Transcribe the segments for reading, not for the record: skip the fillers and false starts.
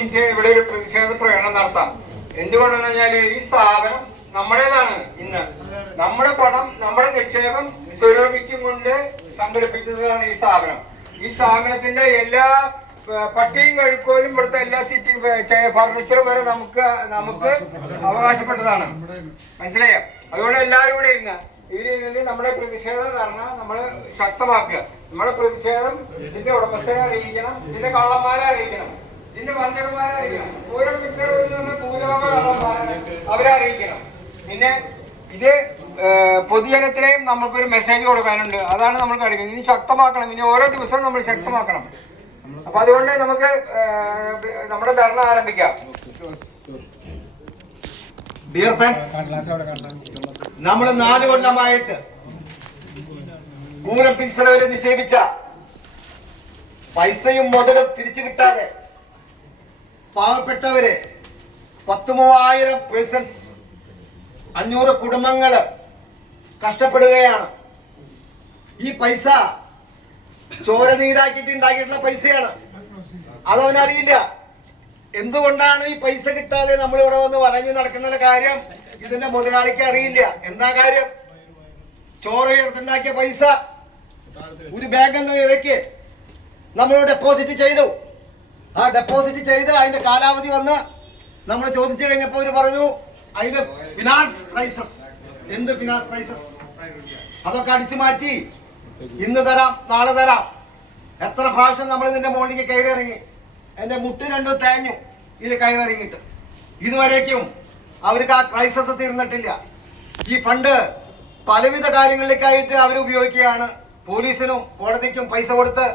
Minute ഇവിടെ ഒരു പ്രതിഷേധ പ്രകടനം നടത്താം. എന്തുകൊണ്ടെന്ന് പറഞ്ഞാല് ഈ സ്ഥാപനം നമ്മുടേതാണ്. ഇന്ന് നമ്മുടെ പണം, നമ്മുടെ നിക്ഷേപം സ്വരൂപിച്ചും കൊണ്ട് സംഘടിപ്പിച്ചതാണ് ഈ സ്ഥാപനം. ഈ സ്ഥാപനത്തിന്റെ എല്ലാ പട്ടിയും കഴുക്കോലും ഇവിടുത്തെ എല്ലാ സിറ്റിംഗ് ഫർണിച്ചറും വരെ നമുക്ക് അവകാശപ്പെട്ടതാണ്. മനസ്സിലായോ? അതുകൊണ്ട് എല്ലാവരും കൂടെ ഇതിൽ നമ്മുടെ പ്രതിഷേധ ധർണ നമ്മൾ ശക്തമാക്കുക. നമ്മുടെ പ്രതിഷേധം ഇതിന്റെ ഉടമസ്ഥരെ അറിയിക്കണം, ഇതിന്റെ കള്ളന്മാരെ അറിയിക്കണം, ഇതിന്റെ വഞ്ചകന്മാരെ അറിയിക്കണം, ഓരോ ഭൂലോക കള്ളന്മാരെ അവരെ അറിയിക്കണം. പിന്നെ ഇത് പൊതുജനത്തിനെയും നമുക്കൊരു മെസ്സേജ് കൊടുക്കാനുണ്ട്. അതാണ് നമ്മൾ കളിക്കുന്നത്. ഇനി ശക്തമാക്കണം. ഇനി ഓരോ ദിവസവും നമ്മൾ ശക്തമാക്കണം. അപ്പൊ അതുകൊണ്ട് നമുക്ക് നമ്മുടെ ധർണ ആരംഭിക്കാം. ഡിയർ ഫ്രണ്ട്സ്, നമ്മൾ 4 കൊല്ലമായിട്ട് പൂരം പിൻസറവരെ നിക്ഷേപിച്ച പൈസയും മുതലും തിരിച്ചു കിട്ടാതെ പാവപ്പെട്ടവര് 13,000 പേഴ്സൺസ് 500 കുടുംബങ്ങള് കഷ്ടപ്പെടുകയാണ്. ഈ പൈസ ചോര നീരാക്കിയിട്ട് ഉണ്ടാക്കിയിട്ടുള്ള പൈസയാണ്. അതവനറിയില്ല. എന്തുകൊണ്ടാണ് ഈ പൈസ കിട്ടാതെ നമ്മളിവിടെ വന്ന് വലഞ്ഞു നടക്കുന്ന കാര്യം ഇതിന്റെ മുതലാളിക്ക് അറിയില്ല. എന്താ കാര്യം? ചോര ഉയർത്തുണ്ടാക്കിയ പൈസ ഒരു ബാങ്ക് എന്ന നിലയ്ക്ക് നമ്മൾ ഡെപ്പോസിറ്റ് ചെയ്തു. ആ ഡെപ്പോസിറ്റ് ചെയ്ത് അതിന്റെ കാലാവധി വന്ന് നമ്മൾ ചോദിച്ചു കഴിഞ്ഞപ്പോൾ അവർ പറഞ്ഞു അതിന്റെ ഫിനാൻസ് ക്രൈസിസ്. എന്ത് ഫിനാൻസ് ക്രൈസിസ്? അതൊക്കെ അടിച്ചു മാറ്റി ഇന്ന് തരാം, നാളെ തരാം. എത്ര പ്രാവശ്യം നമ്മൾ ഇതിന്റെ മുകളിലേക്ക് കയറിയിറങ്ങി. എന്റെ മുട്ട് 2 തേഞ്ഞു ഇത് കയറിറങ്ങിയിട്ട്. ഇതുവരേക്കും അവർക്ക് ആ ക്രൈസിസ് തീർന്നിട്ടില്ല. ഈ ഫണ്ട് പലവിധ കാര്യങ്ങളിലേക്കായിട്ട് അവർ ഉപയോഗിക്കുകയാണ്. പോലീസിനും കോടതിക്കും പൈസ കൊടുത്ത്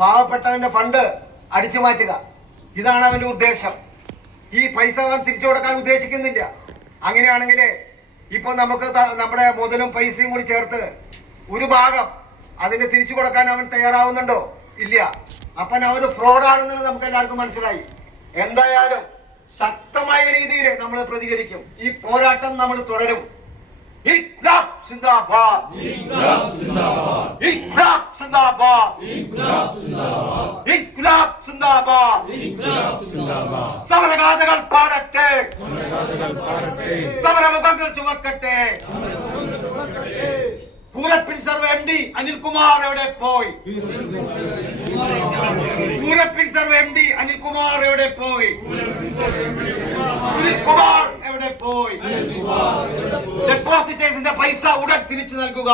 പാവപ്പെട്ടവന്റെ ഫണ്ട് അടിച്ചു മാറ്റുക. ഇതാണ് അവന്റെ ഉദ്ദേശം. ഈ പൈസ അവൻ തിരിച്ചു കൊടുക്കാൻ ഉദ്ദേശിക്കുന്നില്ല. അങ്ങനെയാണെങ്കിൽ ഇപ്പൊ നമുക്ക് നമ്മുടെ മുതലും പൈസയും കൂടി ചേർത്ത് ഒരു ഭാഗം അതിന് തിരിച്ചു കൊടുക്കാൻ അവൻ തയ്യാറാവുന്നുണ്ടോ? ഇല്ല. അപ്പൻ അവര് ഫ്രോഡാണെന്ന് നമുക്ക് എല്ലാവർക്കും മനസ്സിലായി. എന്തായാലും ശക്തമായ രീതിയിൽ നമ്മൾ പ്രതികരിക്കും. ഈ പോരാട്ടം നമ്മൾ തുടരും. ഇൻക്ലാബ് സിന്ദാബാദ്, ഇൻക്ലാബ് സിന്ദാബാദ്, ഇൻക്ലാബ് സിന്ദാബാദ്, ഇൻക്ലാബ് സിന്ദാബാദ്, ഇൻക്ലാബ് സിന്ദാബാദ്, ഇൻക്ലാബ് സിന്ദാബാദ്. സമരഗാഥകൾ പാടട്ടെ, സമരഗാഥകൾ പാടട്ടെ, സമരമുഖങ്ങൾ ചുമക്കട്ടെ. പൂരപ്പിൻ സർവേ MD അനിൽകുമാർ എവിടെ പോയി? പൂരപ്പിൻ സർവേ MD അനിൽകുമാർ എവിടെ പോയി? സുനിൽകുമാർ എവിടെ പോയി? ഡെപ്പോസിറ്റേഴ്സിന്റെ പൈസ ഉടൻ തിരിച്ചു നൽകുക.